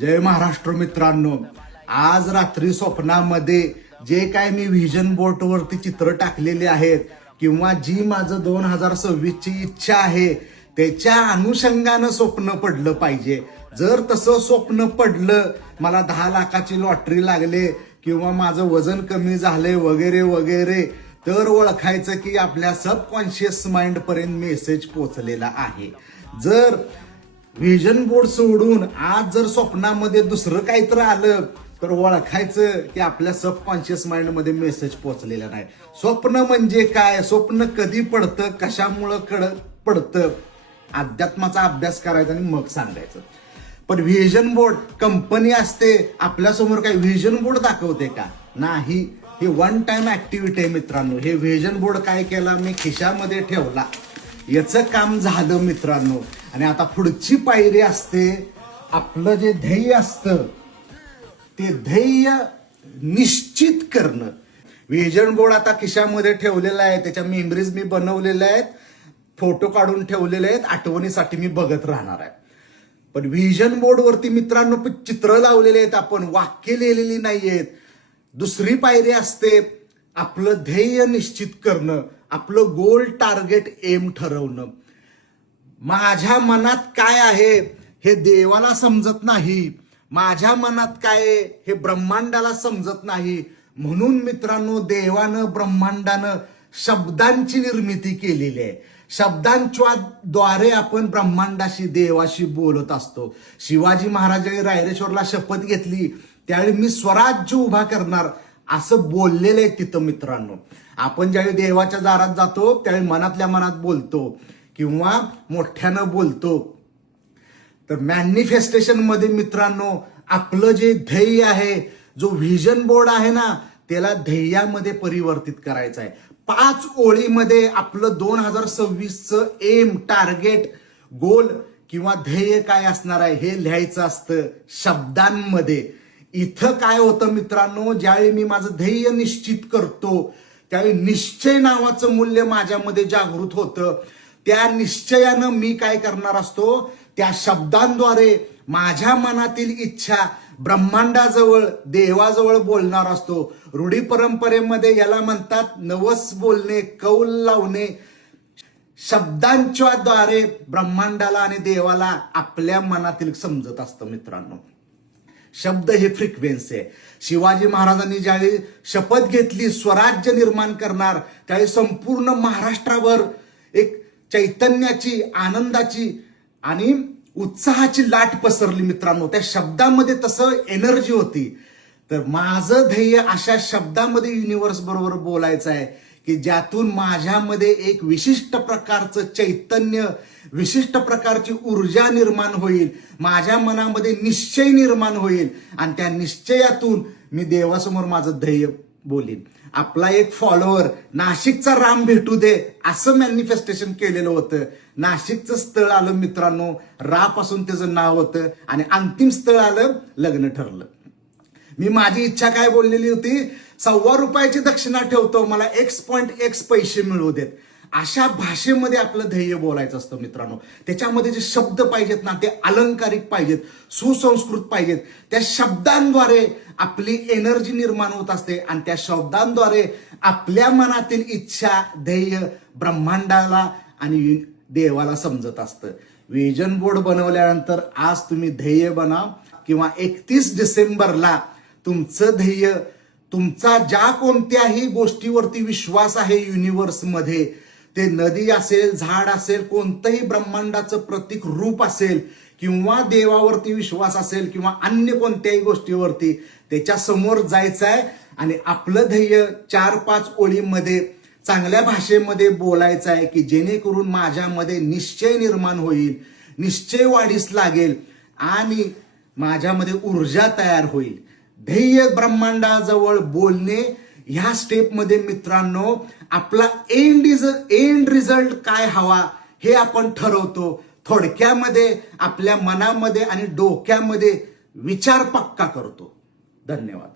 जय महाराष्ट्र मित्रांनो, आज रात्री स्वप्नामध्ये जे काय मी व्हिजन बोर्डवरती चित्र टाकलेले आहेत किंवा जी माझं 2026 ची इच्छा आहे त्याच्या अनुषंगानं स्वप्न पडलं पाहिजे. जर तसं स्वप्न पडलं, मला 10 लाखाची लॉटरी लागले किंवा माझं वजन कमी झालंय वगैरे वगैरे, तर ओळखायचं की आपल्या सबकॉन्शियस माइंड पर्यंत मेसेज पोहोचलेला आहे. जर व्हिजन बोर्ड सोडून आज जर स्वप्नामध्ये दुसरं काहीतरी आलं तर ओळखायचं की आपल्या सबकॉन्शियस माइंड मध्ये मेसेज पोहोचलेला नाही. स्वप्न म्हणजे काय, स्वप्न कधी पडतं, कशामुळं पडतं, अध्यात्माचा अभ्यास करायचा आणि मग सांगायचं. पण व्हिजन बोर्ड कंपनी असते, आपल्यासमोर काही व्हिजन बोर्ड दाखवते का? नाही. हे वन टाइम ऍक्टिव्हिटी आहे मित्रांनो. हे व्हिजन बोर्ड काय केला, मी खिशामध्ये ठेवला, याचं काम झालं मित्रांनो. आणि आता पुढची पायरी असते, आपलं जे ध्येय असतं ते ध्येय निश्चित करणं. व्हिजन बोर्ड आता खिशामध्ये ठेवलेला आहे, त्याच्या मेमरीज मी बनवलेल्या आहेत, फोटो काढून ठेवलेले आहेत, आठवणीसाठी मी बघत राहणार आहे. पण व्हिजन बोर्ड वरती मित्रांनो चित्र लावलेले आहेत, आपण वाक्य लिहिलेली नाहीयेत. दुसरी पायरी असते आपलं ध्येय निश्चित करणं, आपलं गोल टार्गेट एम ठरवणं. माझ्या मनात काय आहे हे देवाला समजत नाही, माझ्या मनात काय आहे हे ब्रह्मांडाला समजत नाही. म्हणून मित्रांनो देवानं ब्रह्मांडानं शब्दांची निर्मिती केलेली आहे. शब्दांच्या द्वारे आपण ब्रह्मांडाशी देवाशी बोलत असतो. शिवाजी महाराजांनी रायरेश्वरला शपथ घेतली त्यावेळी मी स्वराज्य उभा करणार असं बोललेलं आहे तिथं मित्रांनो. आपण ज्यावेळी देवाच्या दारात जातो त्यावेळी मनातल्या मनात बोलतो किंवा मोठ्यानं बोलतो. तर मॅनिफेस्टेशन मध्ये मित्रांनो आपलं जे ध्येय आहे, जो व्हिजन बोर्ड आहे ना, त्याला ध्येयामध्ये परिवर्तित करायचं आहे. 5 ओळीमध्ये आपलं 2026चं एम, टार्गेट, गोल किंवा ध्येय काय असणार आहे हे लिहायचं असतं शब्दांमध्ये. इथं काय होतं मित्रांनो, ज्यावेळी मी माझं ध्येय निश्चित करतो त्यावेळी निश्चय नावाचं मूल्य माझ्यामध्ये जागृत होतं. त्या निश्चयानं मी काय करणार असतो, त्या शब्दांद्वारे माझ्या मनातील इच्छा ब्रह्मांडाजवळ, देवाजवळ बोलणार असतो. रूढी परंपरेमध्ये याला म्हणतात नवस बोलणे, कौल लावणे. शब्दांच्या द्वारे ब्रह्मांडाला आणि देवाला आपल्या मनातील समजत असतं मित्रांनो. शब्द हे फ्रिक्वेन्सी आहे. शिवाजी महाराजांनी ज्यावेळी शपथ घेतली स्वराज्य निर्माण करणार, त्यावेळी संपूर्ण महाराष्ट्रावर एक चैतन्याची, आनंदाची आणि उत्साहाची लाट पसरली मित्रांनो. त्या शब्दामध्ये तसं एनर्जी होती. तर माझं ध्येय अशा शब्दामध्ये युनिव्हर्स बरोबर बोलायचं आहे की ज्यातून माझ्यामध्ये एक विशिष्ट प्रकारचं चैतन्य, विशिष्ट प्रकारची ऊर्जा निर्माण होईल, माझ्या मनामध्ये निश्चय निर्माण होईल आणि त्या निश्चयातून मी देवासमोर माझं ध्येय बोलीन. आपला एक फॉलोअर नाशिकचा राम भेटू दे असं मॅनिफेस्टेशन केलेलं होतं. नाशिकचं स्थळ आलं मित्रांनो, रा पासून त्याचं नाव होतं आणि अंतिम स्थळ आलं, लग्न ठरलं. मी माझी इच्छा काय बोललेली होती, ₹1.25 दक्षिणा ठेवतो, मला X.X पैसे मिळवू देत. अशा भाषेमध्ये आपलं ध्येय बोलायचं असतं मित्रांनो. त्याच्यामध्ये जे शब्द पाहिजेत ना ते अलंकारिक पाहिजेत, सुसंस्कृत पाहिजेत. त्या शब्दांद्वारे आपली एनर्जी निर्माण होत असते आणि त्या शब्दांद्वारे आपल्या मनातील इच्छा, ध्येय ब्रह्मांडाला आणि देवाला समजत असतं. व्हिजन बोर्ड बनवल्यानंतर आज तुम्ही ध्येय बनवा किंवा 31 डिसेंबरला तुमचं ध्येय, तुमचा ज्या कोणत्याही गोष्टीवरती विश्वास आहे युनिव्हर्समध्ये, ते नदी असेल, झाड असेल, कोणतंही ब्रह्मांडाचं प्रतीक रूप असेल किंवा देवावरती विश्वास असेल किंवा अन्य कोणत्याही गोष्टीवरती, त्याच्या समोर जायचं आहे आणि आपलं ध्येय 4-5 ओळीमध्ये चांगल्या भाषेमध्ये बोलायचं आहे की जेणेकरून माझ्यामध्ये निश्चय निर्माण होईल, निश्चय वाढीस लागेल आणि माझ्यामध्ये ऊर्जा तयार होईल. ध्येय ब्रह्मांडाजवळ बोलणे ह्या स्टेपमध्ये मित्रांनो आपला एंड रिझल्ट काय हवा हे आपण ठरवतो. थोडक्यामध्ये आपल्या मनामध्ये आणि डोक्यामध्ये विचार पक्का करतो. धन्यवाद.